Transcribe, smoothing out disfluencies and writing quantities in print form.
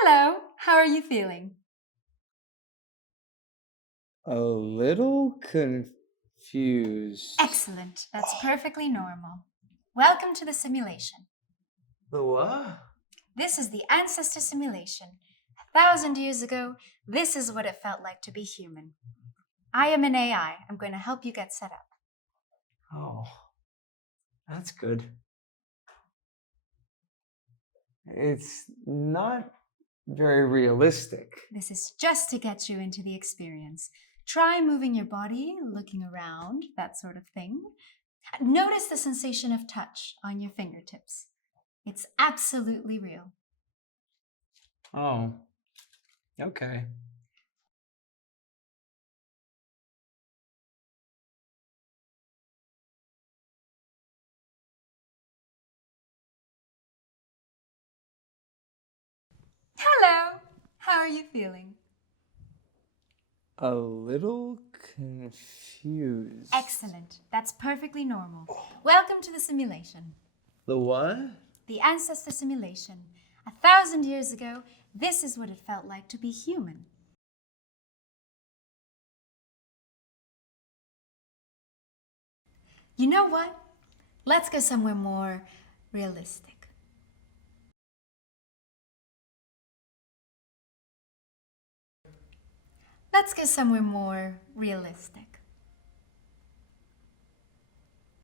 Hello, how are you feeling? A little confused. Excellent, that's perfectly normal. Welcome to the simulation. The what? This is the ancestor simulation. 1,000 years ago, this is what it felt like to be human. I am an AI. I'm going to help you get set up. Oh, that's good. It's not very realistic. This is just to get you into the experience. Try moving your body, looking around, that sort of thing. Notice the sensation of touch on your fingertips. It's absolutely real. Oh, okay. Hello, how are you feeling? A little confused. Excellent. That's perfectly normal. Welcome to the simulation. The what? The ancestor simulation. 1,000 years ago, this is what it felt like to be human. You know what? Let's go somewhere more realistic. Let's go somewhere more realistic.